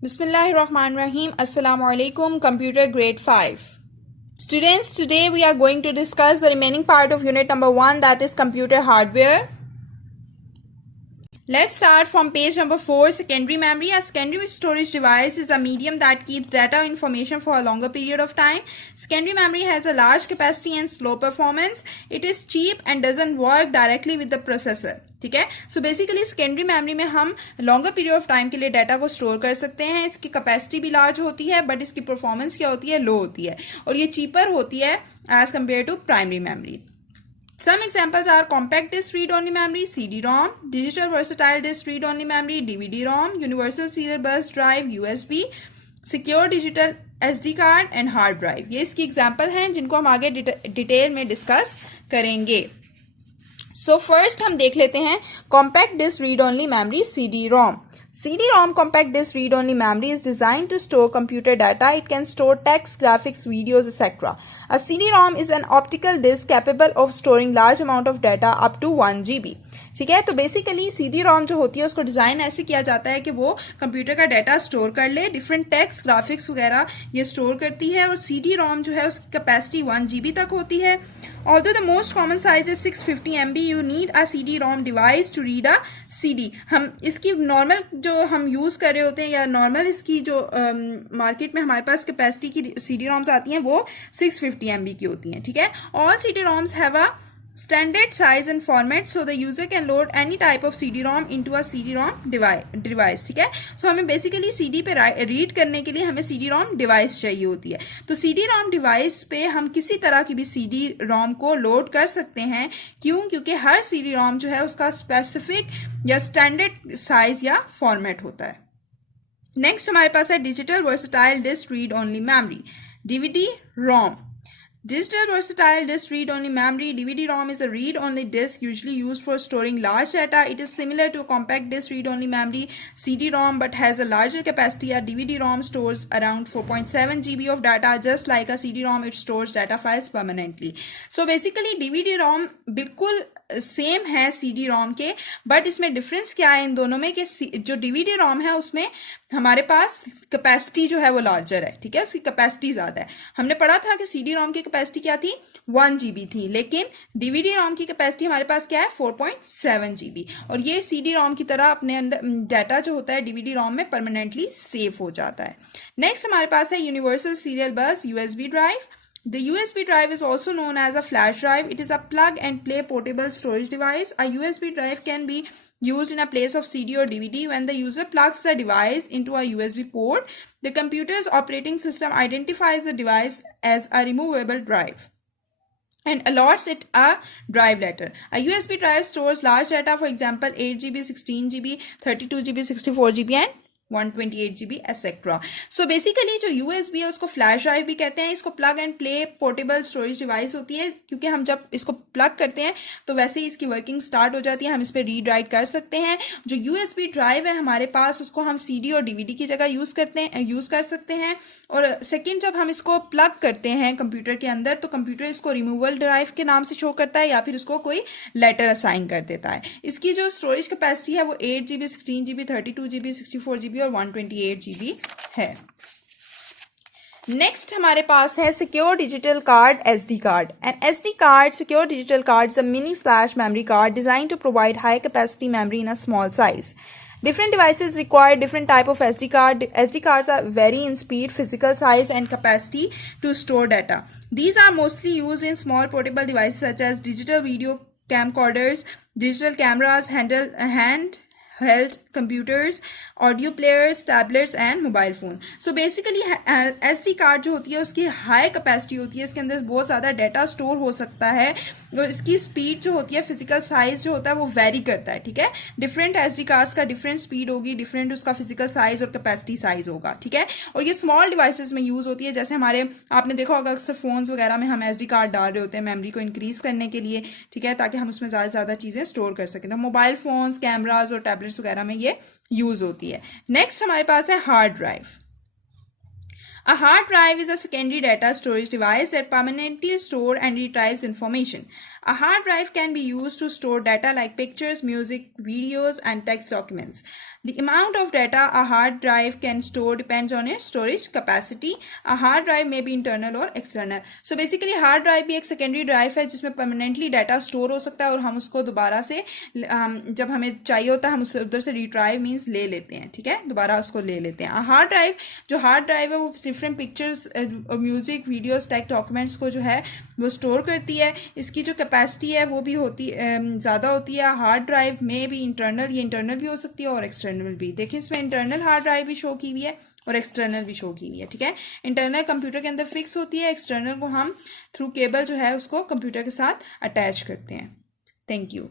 Bismillahirrahmanirrahim. Assalamu alaikum. Computer grade 5. Students, today we are going to discuss the remaining part of unit number 1, that is computer hardware. Let's start from page number 4, secondary memory. A secondary storage device is a medium that keeps data or information for a longer period of time. Secondary memory has a large capacity and slow performance. It is cheap and doesn't work directly with the processor. ठीक है. So basically secondary memory में हम longer period of time के लिए data को store कर सकते हैं. इसकी कैपेसिटी भी लार्ज होती है बट इसकी परफॉर्मेंस क्या होती है, लो होती है, और ये चीपर होती है as compare to primary memory. Some examples are compact disk read-only memory, CD-ROM, digital versatile disk read-only memory, DVD-ROM, universal serial bus drive, USB, secure digital SD card and hard drive. ये इसकी example हैं जिनको हम आगे detail में discuss करेंगे. So first हम देख लेते हैं compact disc read only memory, CD-ROM. CD-ROM compact disk read-only memory is designed to store computer data. It can store text, graphics, videos, etc. A CD-ROM is an optical disk capable of storing large amount of data up to 1 GB. ठीक है. तो basically CD-ROM जो होती है उसको design ऐसे किया जाता है कि वो कंप्यूटर का डाटा स्टोर कर ले, डिफरेंट टेक्स्ट, ग्राफिक्स वगैरह ये स्टोर करती है, और CD-ROM जो है उसकी कैपेसिटी 1 GB तक होती है. Although the most common size is 650 MB, you need a CD-ROM device to read a CD. हम इसकी नॉर्मल जो हम यूज़ कर रहे होते हैं या नॉर्मल इसकी जो मार्केट में हमारे पास कैपेसिटी की CD-ROMs आती हैं वो 650 MB की होती हैं. ठीक है. All CD-ROMs have a standard size and format so the user can load any type of CD-ROM into a CD-ROM device. ठीक है. सो हमें बेसिकली CD पे रीड करने के लिए हमें CD-ROM डिवाइस चाहिए होती है. तो CD-ROM डिवाइस पे हम किसी तरह की भी CD-ROM को लोड कर सकते हैं. क्यों? क्योंकि हर CD-ROM जो है उसका स्पेसिफिक या स्टैंडर्ड साइज या फॉर्मेट होता है. नेक्स्ट हमारे पास है digital versatile disc read only memory, DVD-ROM. Digital versatile disk read-only memory, DVD-ROM, is a read-only disk usually used for storing large data. It is similar to a compact disk read-only memory, CD-ROM, but has a larger capacity. A DVD-ROM stores around 4.7 GB of data. Just like a CD-ROM, it stores data files permanently. So basically DVD-ROM बिल्कुल same है CD-ROM के, but इसमें difference क्या है इन दोनों में कि जो DVD-ROM है उसमें हमारे पास कैपेसिटी जो है वो लार्जर है. ठीक है. उसकी कैपेसिटी ज़्यादा है. हमने पढ़ा था कि CD-ROM की कैपेसिटी क्या थी, 1 GB थी, लेकिन DVD-ROM की कैपेसिटी हमारे पास क्या है, 4.7 GB. और ये CD-ROM की तरह अपने अंदर डाटा जो होता है DVD-ROM में परमानेंटली सेव हो जाता है. नेक्स्ट हमारे पास है यूनिवर्सल सीरियल बस, USB drive. The USB drive is also known as a flash drive. It is a plug-and-play portable storage device. A USB drive can be used in a place of CD or DVD. When the user plugs the device into a USB port, the computer's operating system identifies the device as a removable drive and allots it a drive letter. A USB drive stores large data, for example 8 GB, 16 GB, 32 GB, 64 GB and 128 GB etcetera. So basically जो USB है उसको flash drive भी कहते हैं. इसको plug and play portable storage device होती है, क्योंकि हम जब इसको प्लग करते हैं तो वैसे ही इसकी वर्किंग स्टार्ट हो जाती है. हम इस पर रीड राइट कर सकते हैं. जो USB ड्राइव है हमारे पास उसको हम CD और DVD की जगह यूज़ कर सकते हैं. और सेकेंड, जब हम इसको प्लग करते हैं कंप्यूटर के अंदर तो कंप्यूटर इसको रिमूवल ड्राइव के नाम से शो करता है या फिर उसको कोई लेटर असाइन कर देता है. इसकी जो स्टोरेज कैपेसिटी है वो 8 GB, 16 GB, 32 GB, 64 GB और 128 GB है. नेक्स्ट हमारे पास है secure digital card, SD card. An SD card, secure digital card, is a mini flash memory card designed to provide high capacity memory in a small size. Different devices require different type of SD card. SD cards are vary in speed, physical size and capacity to store data. These are mostly used in small portable devices such as digital video camcorders, digital cameras, handheld computers, audio players, tablets and mobile phone. So basically SD card जो होती है उसकी high capacity होती है, इसके अंदर बहुत ज़्यादा डाटा स्टोर हो सकता है, और इसकी स्पीड जो होती है, फिजिकल साइज जो होता है वो वेरी करता है. ठीक है. डिफरेंट SD कार्ड्स का डिफरेंट स्पीड होगी, डिफरेंट उसका फिजिकल साइज और कैपेसिटी साइज होगा. ठीक है. और ये स्मॉल डिवाइसेस में यूज़ होती है. जैसे हमारे आपने देखा होगा अक्सर फोन्स वगैरह में हम SD कार्ड डाल रहे होते हैं मेमोरी को इंक्रीज करने के लिए. ठीक है. ताकि हम उसमें ज़्यादा से ज़्यादा चीज़ें स्टोर कर सकें. तो मोबाइल फोन्स, कैमराज और टैबलेट्स वगैरह में ये यूज़ होती है. नेक्स्ट हमारे पास है hard drive. A hard drive is a secondary data storage device that permanently stores and retrieves information. A hard drive can be used to store data like pictures, music, videos, and text documents. The amount of data a hard drive can store depends on its storage capacity. A hard drive may be internal or external. So basically hard drive भी एक secondary drive है जिसमें permanently data store हो सकता है और हम उसको दोबारा से जब हमें चाहिए होता है हम उससे उधर से retrieve means ले लेते हैं, ठीक है, दोबारा उसको ले लेते हैं. hard drive जो hard drive है वो different pictures, music, videos, text documents को जो है वो store करती है. इसकी जो capacity है वो भी होती ज़्यादा होती है. हार्ड ड्राइव में भी इंटरनल, ये इंटरनल भी हो सकती है और एक्सटर्नल भी. देखिए इसमें इंटरनल हार्ड ड्राइव भी शो की हुई है और एक्सटर्नल भी शो की हुई है, ठीक है. इंटरनल कंप्यूटर के अंदर फिक्स होती है, एक्सटर्नल को हम थ्रू केबल जो है उसको कंप्यूटर के साथ अटैच करते हैं. Thank you.